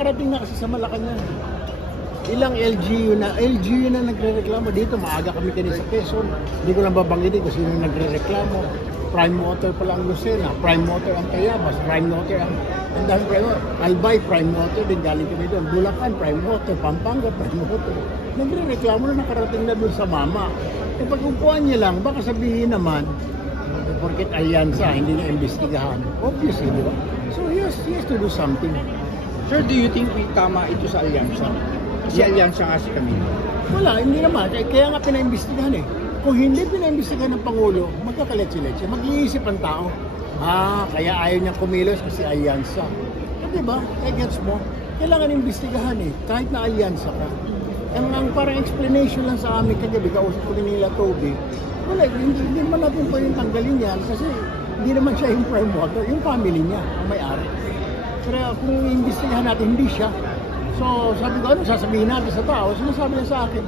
Karating na kasi sa Malacanang. Ilang LGU na nagre-reklamo dito. Maaga kami kanina sa Quezon. Hindi ko lang babanggitin kung sino nagre-reklamo. Prime Motor pala ang Lucena, Prime Motor ang Tayabas, Prime Motor ang dahil Prime Motor. Albay, Prime Motor din galing kami doon. Bulacan, Prime Motor, Pampanga, Prime Motor. Nagre-reklamo na nakarating na doon sa mama. E pag upuan niya lang, baka sabihin naman, porket alyansa, hindi niya imbestigahan. Obviously, di ba? So he has to do something. Sir, do you think tama ito sa alyansa? Si alyansa nga si Camilo. Wala, hindi naman. Kaya nga pinaimbestigahan eh. Kung hindi pinaimbestigahan ng Pangulo, magkakaletsi-letsi. Mag-iisip ang tao. Kaya ayaw niya kumilos kasi alyansa. Diba? Gets mo? Kailangan imbestigahan eh. Kahit na alyansa ka. Ang parang explanation lang sa amin kagabi, kausap ko nila Toby. Wala, hindi naman natin pa yung tanggalin yan kasi hindi naman siya yung prime motor, yung family niya, ang may-ari. Pero kung imbestigahan natin, hindi siya. So sabi ko, ano sasabihin natin sa tao? Sinasabi niya sa akin,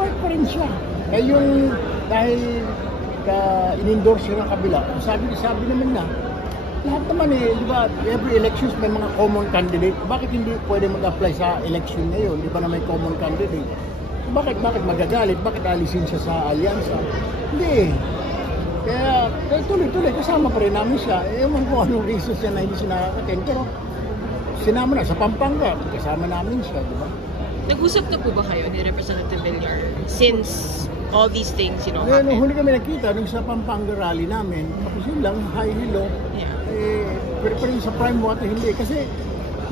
work pa rin siya. Eh yung dahil in-endorse siya ng kabila, sabi naman na, lahat naman eh, di ba, every elections may mga common candidate. Bakit hindi pwede mag-apply sa election ngayon? Di ba na may common candidate? Bakit magagalit? Bakit alisin siya sa alyansa? Hindi. Kaya tuloy-tuloy, kasama pa rin namin siya. Ewan ko anong reasons siya na hindi siya nakakatin. Pero sinama na sa Pampanga, kasama namin siya, di ba? Nag-usap na po ba kayo ni Representative Villar since all these things, Nung happened? huli kami nakita, nung sa Pampanga rally namin, tapos yun lang, hi, hello. Yeah. Pero yung sa Prime Water, hindi. Kasi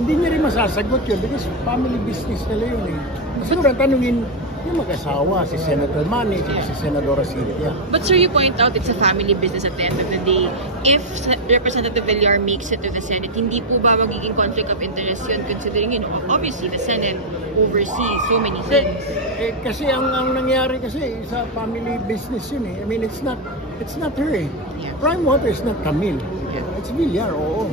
hindi niya rin masasagot yun because family business nila yun eh. Siguro tanungin yung mag-asawa, si Senator Manny, si Senadora Cynthia. But sir, you point out it's a family business at the end of the day. If Representative Villar makes it to the Senate, hindi po ba magiging conflict of interest yun considering, obviously the Senate oversees so many things? Kasi ang nangyari kasi sa family business yun eh. I mean, it's not her eh. Yeah. Prime Water is not Camille. It's Villar, oo.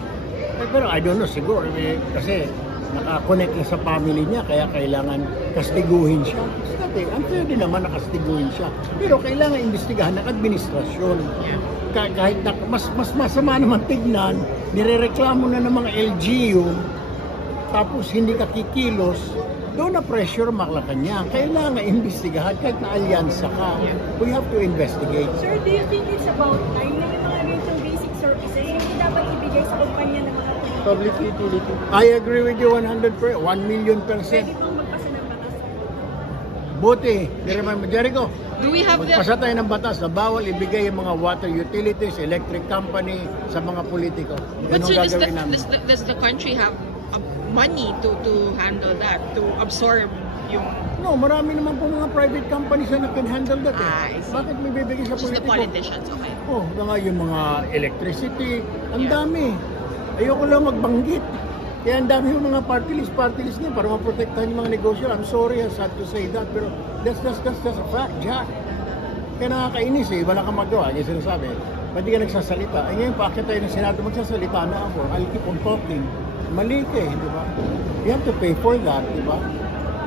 Pero I don't know, siguro. Kasi nakakonect na sa family niya, kaya kailangan kastiguhin siya. Unfair din naman nakastiguhin siya. Pero kailangan imbestigahan ng administrasyon. Kahit na, mas masama naman tignan, nirereklamo na ng mga LGU, tapos hindi ka kikilos, doon na pressure Malacanang. Kailangan imbestigahan kahit na alyansa ka. We have to investigate. Sir, do you think it's about time na yung mga ganitong basic services hindi dapat ibigay sa kumpanya ng mga Public utility. I agree with you 100%, 1 million %. pwede pang magpasa ng batas? Buti, Jericho, Do we have the... magpasa tayo ng batas na bawal ibigay yung mga water utilities, electric company sa mga politiko. But Ganun sir, gagawin namin. does the country have money to handle that, to absorb yung... No, marami naman po mga private companies na can handle that eh. I see. Bakit may bibigay sa Just the politiko? politicians, okay. Oh, nga yung mga electricity, ang Yeah. dami. Ayoko lang magbanggit. Kaya ang dami yung mga party list niya para maprotektahan yung mga negosyo. I'm sorry, I'm sad to say that, pero that's a fact, Jack. Kaya nakakainis eh, wala kang magawa. Yung sinasabi, ba't di ka nagsasalita? Ay ngayon, paakit tayo ng Senado, magsasalita na ako. I'll keep on talking. Mali ka eh, di ba? You have to pay for that, di ba?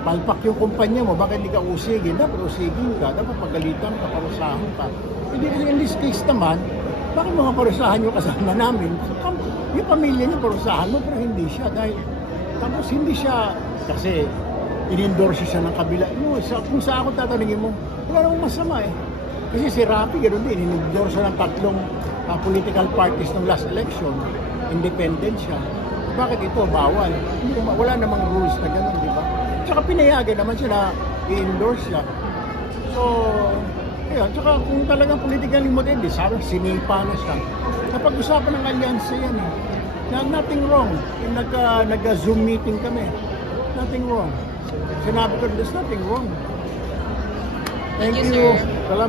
Palpak yung kumpanya mo, bakit hindi ka usigin? Dapat usigin ka, dapat pagalitan ka, parusahan ka. Hindi rin in this case naman, bakit mga parusahan yung kasama namin? Yung pamilya niya parusahan mo, pero hindi siya. Tapos hindi siya, kasi in-endorse siya ng kabila. No, kung sa ako tatanungin mo, wala namang masama eh. Kasi si Rafi, ganoon din, in-endorse siya ng 3 political parties ng last election. Independent siya. Bakit ito bawal? Wala namang rules na gano'n, di ba? Tsaka pinayagan naman siya na i-endorse siya. So, ayun. Tsaka kung talagang politically motivated, di sabi, sinipa na siya. Napag-usapan ng alyansa yan. Nothing wrong. Nag-Zoom meeting kami. Nothing wrong. Sinabi ko, there's nothing wrong. Thank you, sir. Salamat.